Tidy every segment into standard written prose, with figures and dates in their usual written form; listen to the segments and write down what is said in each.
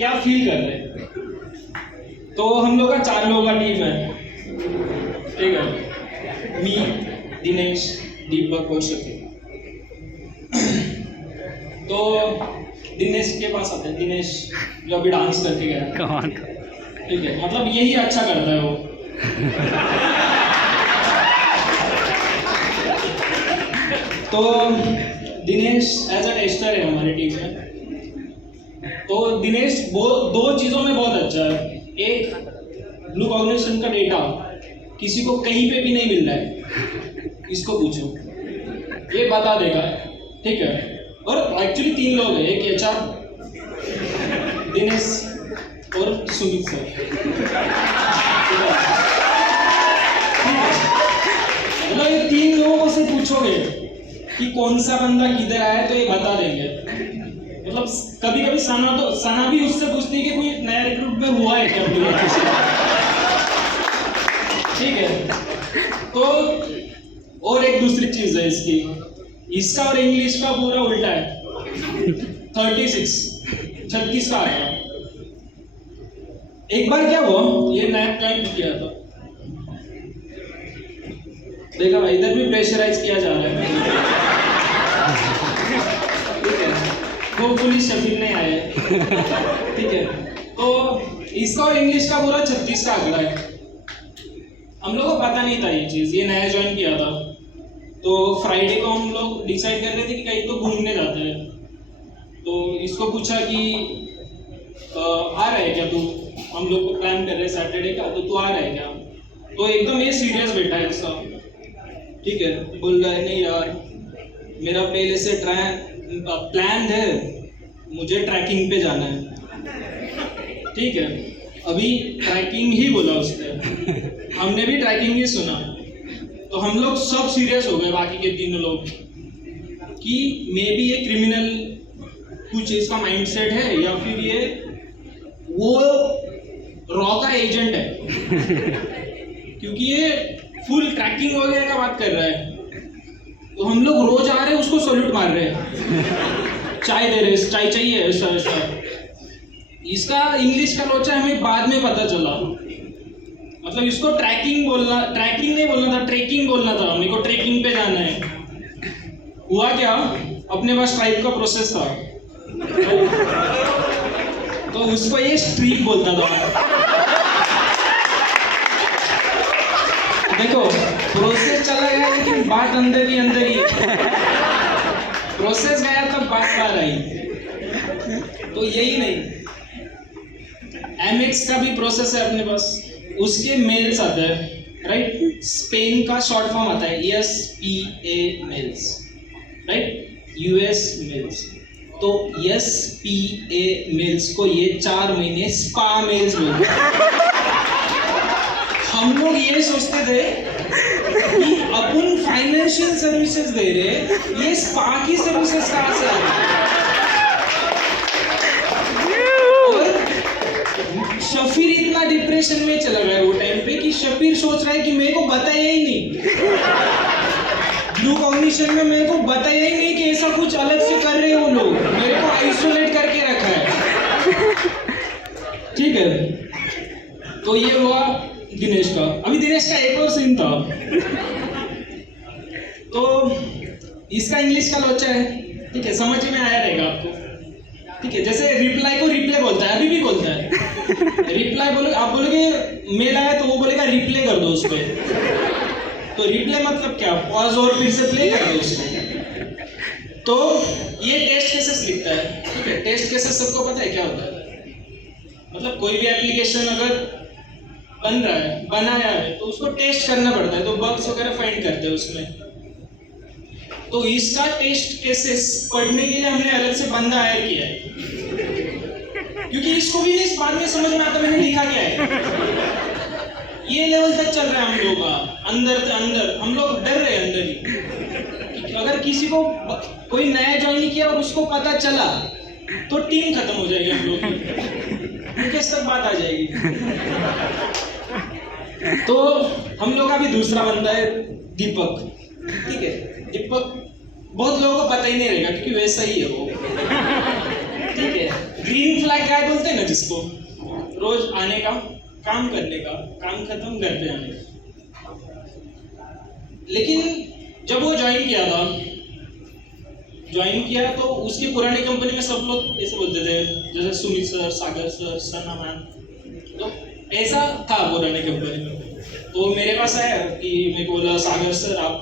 क्या फील कर रहे हैं। तो हम लोग का 4 लोगों का टीम है, ठीक है, मी, दिनेश, दीपक और शफी। तो दिनेश के पास आते हैं, दिनेश जो अभी डांस करके गया, ठीक है, मतलब यही अच्छा करता है वो। तो दिनेश एज अ टेस्टर है हमारी टीम में। तो दिनेश दो चीज़ों में बहुत अच्छा है। एक, ब्लू कॉग्निशन का डेटा किसी को कहीं पे भी नहीं मिल रहा है, इसको पूछो, ये बता देगा, ठीक है। और एक्चुअली 3 लोग हैं, एक एचआर, दिनेश और सुमित सर। मतलब ये 3 लोगों से पूछोगे कि कौन सा बंदा किधर आया तो ये बता देंगे। मतलब कभी कभी सना भी उससे पूछती है कि कोई नया रिक्रूट में हुआ है क्या, ठीक है। तो और एक दूसरी चीज है इसका और इंग्लिश का पूरा उल्टा है। 36 का आया। एक बार क्या हुआ, ये नया ज्वाइन किया था, देखा भाई इधर भी प्रेशराइज किया जा रहा है, ठीक है। वो पुलिस शफील नहीं आए, ठीक है। तो इसका और इंग्लिश का पूरा 36 का आंकड़ा है। हम लोगों को पता नहीं था ये चीज़, ये नया ज्वाइन किया था। तो फ्राइडे को हम लोग डिसाइड कर रहे थे कि कहीं तो घूमने जाते हैं। तो इसको पूछा कि आ रहा है क्या तू, हम लोग को प्लान कर रहे हैं सैटरडे का, तो तू आ रहा है क्या। तो एकदम ये सीरियस बैठा है इसका, ठीक है। बोल रहा है नहीं यार, मेरा पहले से प्लान है, मुझे ट्रैकिंग पे जाना है, ठीक है। अभी ट्रैकिंग ही बोला उसने, हमने भी ट्रैकिंग ही सुना। तो हम लोग सब सीरियस हो गए, बाकी के 3 लोग, कि मे बी ये क्रिमिनल कुछ इसका माइंडसेट है, या फिर ये वो रॉ का एजेंट है, क्योंकि ये फुल ट्रैकिंग वगैरह का बात कर रहा है। तो हम लोग रोज आ रहे हैं, उसको सैल्यूट मार रहे हैं, चाय दे रहे, चाय चाहिए, ऐसा ऐसा। इसका इंग्लिश का लोचा हमें बाद में पता चला, मतलब इसको ट्रैकिंग नहीं बोलना था, ट्रेकिंग बोलना था। मेरे को ट्रेकिंग पे जाना है। हुआ क्या, अपने पास ट्राइब का प्रोसेस था, तो उसको ये स्ट्रीक बोलता था। देखो प्रोसेस चला गया, लेकिन बात अंदर ही प्रोसेस गया तब बात बाहर आई। तो यही नहीं, एमएक्स का भी प्रोसेस है अपने पास, उसके मेल्स आता है, राइट। स्पेन का शॉर्ट फॉर्म आता है SPA mails, right, US mails. तो SPA मेल्स को ये 4 महीने स्पा मेल्स बोलते हैं। हम लोग ये सोचते थे कि अपन फाइनेंशियल सर्विसेज दे रहे, ये स्पा की सर्विसेज कहाँ से आ रही। शफीर इतना डिप्रेशन में चला गया वो टाइम पे कि शफीर सोच रहा है कि मेरे को बताया ही नहीं, ब्लू कॉग्निशन में मेरे को बताया ही नहीं कि ऐसा कुछ अलग से कर रहे हैं वो लोग, मेरे को आइसोलेट करके रखा है, ठीक है। तो ये हुआ दिनेश का। अभी दिनेश का एक और सीन था। तो इसका इंग्लिश का लोचा है, ठीक है, समझ में आया रहेगा आपको, ठीक है। जैसे रिप्लाई को रिप्ले बोलता है, अभी भी बोलता है। रिप्लाई बोलो, आप बोलोगे मेल आया तो वो बोलेगा रिप्ले कर दो उस पर। तो रिप्ले मतलब क्या, पॉज और फिर से प्ले कर दो उसको। तो ये टेस्ट केसेस लिखता है, ठीक है। टेस्ट केसेस सबको पता है क्या होता है, मतलब कोई भी एप्लीकेशन अगर बनाया है तो उसको टेस्ट करना पड़ता है, तो बग्स वगैरह फाइंड करते हैं उसमें। तो इसका टेस्ट केसेस पढ़ने के लिए हमने अलग से बंदा हायर किया है, क्योंकि इसको भी इस बात में समझ में आता मैंने लिखा क्या है। ये लेवल तक चल रहा है हम लोग का, अंदर हम लोग डर रहे हैं अंदर ही। अगर किसी को कोई नया ज्वाइन किया और उसको पता चला तो टीम खत्म हो जाएगी हम लोग की, मुकेश तक बात आ जाएगी। तो हम लोग का भी दूसरा बंदा है दीपक, ठीक है। दीपक बहुत लोगों को पता ही नहीं रहेगा क्योंकि वैसा ही है वो, ठीक है। ग्रीन फ्लैग गाय बोलते हैं ना जिसको, रोज आने का, काम करने का, काम खत्म घर पे आने का। लेकिन जब वो ज्वाइन किया तो उसकी पुरानी कंपनी में सब लोग ऐसे बोलते थे, जैसे सुमित सर, सागर सर, सना मैम, तो ऐसा था पुरानी कंपनी में। तो मेरे पास आया कि मेरे को बोला, सागर सर आप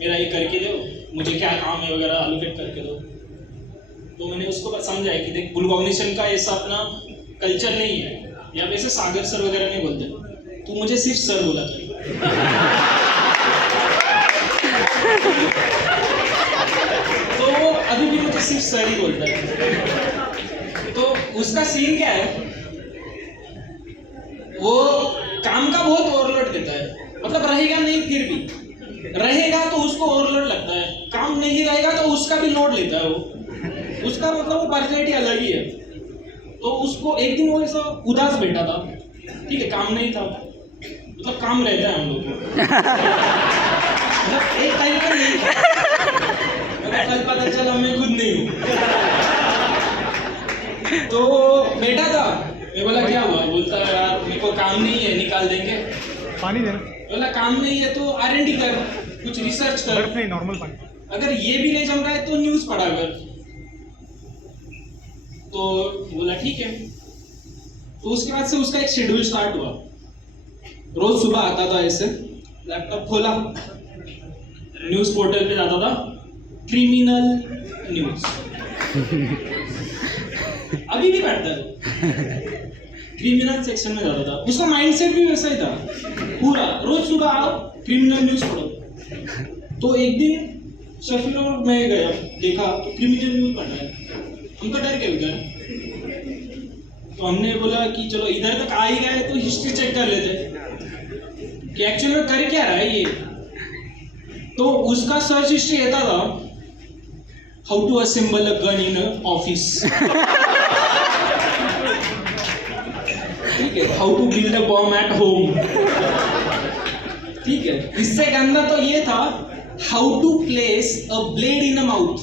मेरा ये करके दो, मुझे क्या काम है वगैरह एलोकेट करके दो। तो मैंने उसको समझाया कि देख, बुल कॉग्निशन का ऐसा अपना कल्चर नहीं है, या वैसे सागर सर वगैरह नहीं बोलते, तू मुझे सिर्फ सर बोला था। तो वो अभी भी मुझे सिर्फ सर ही बोलता है। तो उसका सीन क्या है, वो काम का बहुत ओवरलोड देता है, मतलब रहेगा नहीं, फिर भी रहेगा तो उसको ओवरलोड लगता है, काम नहीं रहेगा तो उसका भी लोड लेता है वो, उसका मतलब वो पर्सनैलिटी अलग ही है। तो उसको एक दिन वो ऐसा उदास बैठा था, ठीक है, काम नहीं था, मतलब काम रहता है हम लोग को, मतलब एक टाइम पर नहीं था, कल पता चला मैं खुद नहीं हूँ। तो बैठा था, मैं बोला क्या हुआ, बोलता यार मेरे को काम नहीं है, निकाल देंगे, पानी देना। बोला काम नहीं है तो R&D कर, कुछ रिसर्च कर, नहीं, नॉर्मल पानी। अगर ये भी नहीं जम रहा है तो न्यूज पढ़ा कर। तो बोला ठीक है। तो उसके बाद से उसका एक शेड्यूल स्टार्ट हुआ, रोज सुबह आता था ऐसे, लैपटॉप खोला, न्यूज पोर्टल पे जाता था, क्रिमिनल न्यूज, अभी भी पढ़ता है, क्रिमिनल सेक्शन में जाता था। उसका माइंडसेट भी वैसा ही था पूरा, रोज सुबह आओ क्रिमिनल न्यूज पढ़ो। तो एक दिन शफीर और मैं गया, देखा तो क्रिमिनल न्यूज पढ़ रहा है, हम तो डर गए उधर। तो हमने बोला कि चलो इधर तक आ ही गए तो हिस्ट्री चेक कर लेते कि एक्चुअली में कर क्या रहा है ये। तो उसका सर्च हिस्ट्री ऐसा था, how to assemble a gun in office, ठीक है, how to build a bomb at home, ठीक है। इससे गंदा तो ये था, how to place a blade in a mouth.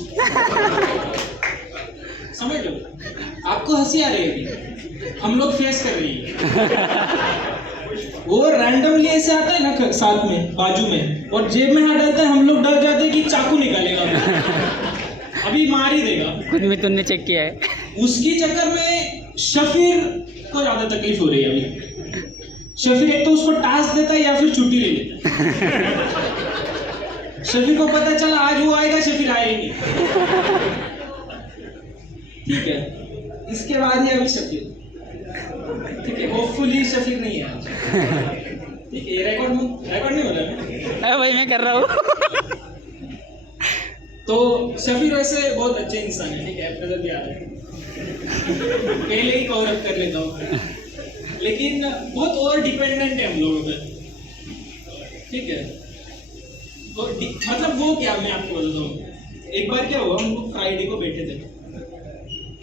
समझ लो, आपको हंसी आ रही है, हम लोग फेस कर रही है। वो रैंडमली ऐसे आता है ना साथ में, बाजू में, और जेब में हाथ डालता है, हम लोग डर जाते हैं कि चाकू निकालेगा, अभी मार ही देगा। खुद में तुमने चेक किया है। उसकी चक्कर में शफीर को ज्यादा तकलीफ हो रही है अभी। शफीर एक तो उसको टास्क देता है या फिर छुट्टी ले लेता है। शफीर को पता चला आज वो आएगा, शफीर आया ही नहीं, ठीक है। इसके बाद ही अभी शफीर, ठीक है, होपफुली शफीर नहीं है आज, ठीक है। रिकॉर्ड नहीं हो रहा है, भाई मैं कर रहा हूँ। तो शफीर वैसे बहुत अच्छे इंसान है, ठीक है, नजर भी आ रहा है, पहले ही कवर अप कर लेता हूँ, लेकिन बहुत ओवर डिपेंडेंट है हम लोगों पे, ठीक है। तो मतलब वो क्या, मैं आपको बताता हूँ, एक बार क्या हुआ, हम लोग फ्राइडे को बैठे थे,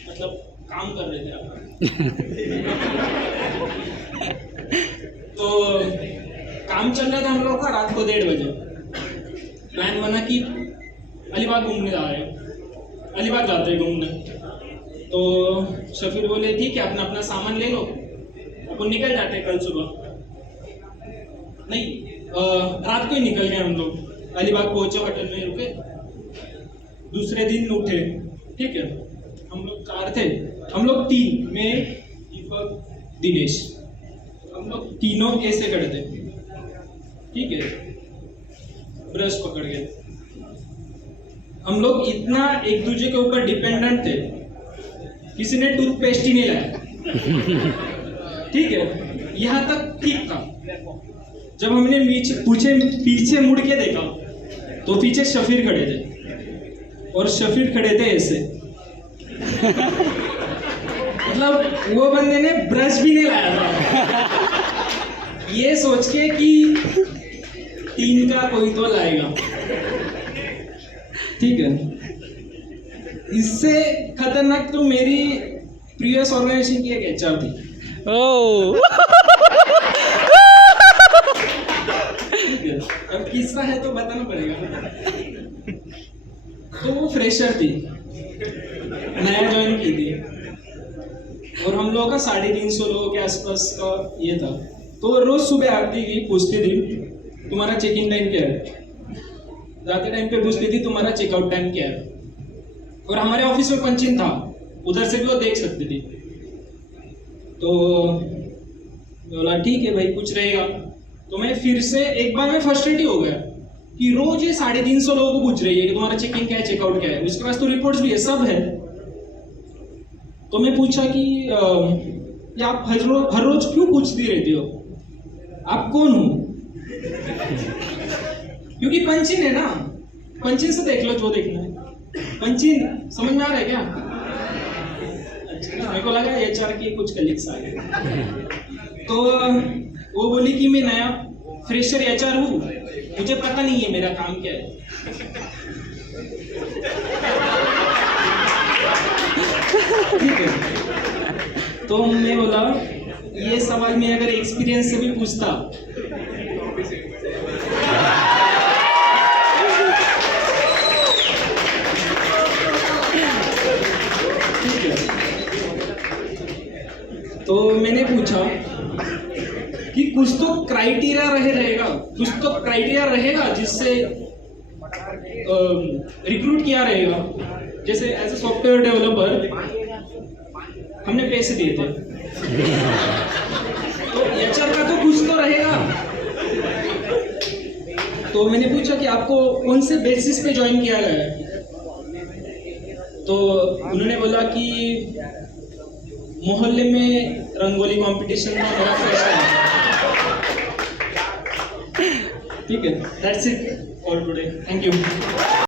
मतलब काम कर रहे थे आप। तो काम चल रहा था हम लोगों का, रात को 1:30 बजे प्लान बना कि अलीबाग घूमने जा रहे हैं, अलीबाग जाते हैं घूमने। तो शफीर बोले ठीक है, अपना अपना सामान ले लो, अपन निकल जाते हैं कल सुबह। नहीं, रात को ही निकल गए हम लोग, अलीबाग पहुंचे, होटल में रुके, दूसरे दिन उठे, ठीक है। हम लोग 4 थे, हम लोग 3, मैं, दीपक, दिनेश, हम लोग तीनों ऐसे खड़े थे, ठीक है, ब्रश पकड़ के। हम लोग इतना एक दूसरे के ऊपर डिपेंडेंट थे, किसी ने टूथपेस्ट ही नहीं लाया, ठीक है। यहाँ तक ठीक था, जब हमने पीछे मुड़ के देखा तो पीछे शफीर खड़े थे, और शफीर खड़े थे ऐसे, मतलब वो बंदे ने ब्रश भी नहीं लाया था, ये सोच के कि 3 का कोई तो लाएगा, ठीक है। इससे खतरनाक तो मेरी प्रीवियस ऑर्गेनाइजेशन की एक HR थी। ठीक है, अब किस्सा है तो बताना पड़ेगा। तो वो फ्रेशर थी, नया ज्वाइन की थी, और हम लोगों का 350 लोगों के आसपास का ये था। तो रोज सुबह आती थी, पूछती थी तुम्हारा चेक इन टाइम क्या है, जाते टाइम पे पूछती थी तुम्हारा चेकआउट टाइम क्या है। और हमारे ऑफिस में पंच इन था, उधर से भी वो देख सकती थी। तो बोला ठीक है भाई कुछ रहेगा। तो मैं फिर से एक बार मैं फ्रस्ट्रेट हो गया कि रोज ये 350 लोगों को पूछ रही है कि तुम्हारा चेक इन क्या है, चेकआउट क्या है, उसके पास तो रिपोर्ट्स भी है, सब है। तो मैं पूछा कि ये आप हर रोज क्यों पूछती रहती हो, आप कौन हो? क्योंकि पंचिन है ना, पंचिन से देख लो जो देखना है। पंचिन समझ में आ रहा है क्या? अच्छा, मेरे को लगा एचआर के कुछ कलीग्स आ गए। तो वो बोली कि मैं नया फ्रेशर एचआर हूँ, मुझे पता नहीं है मेरा काम क्या है। ठीक है, तो मैं बोला ये सवाल मैं अगर एक्सपीरियंस से भी पूछता ठीक है। तो मैंने पूछा कि कुछ तो क्राइटेरिया रहेगा जिससे रिक्रूट किया रहेगा। जैसे एज ए सॉफ्टवेयर डेवलपर हमने पैसे दिए थे, तो एचआर का तो कुछ तो रहेगा। तो मैंने पूछा कि आपको कौन से बेसिस पे ज्वाइन किया गया है। तो उन्होंने बोला कि मोहल्ले में रंगोली कंपटीशन में मेरा फर्स्ट है। ठीक है, that's it for today, thank you.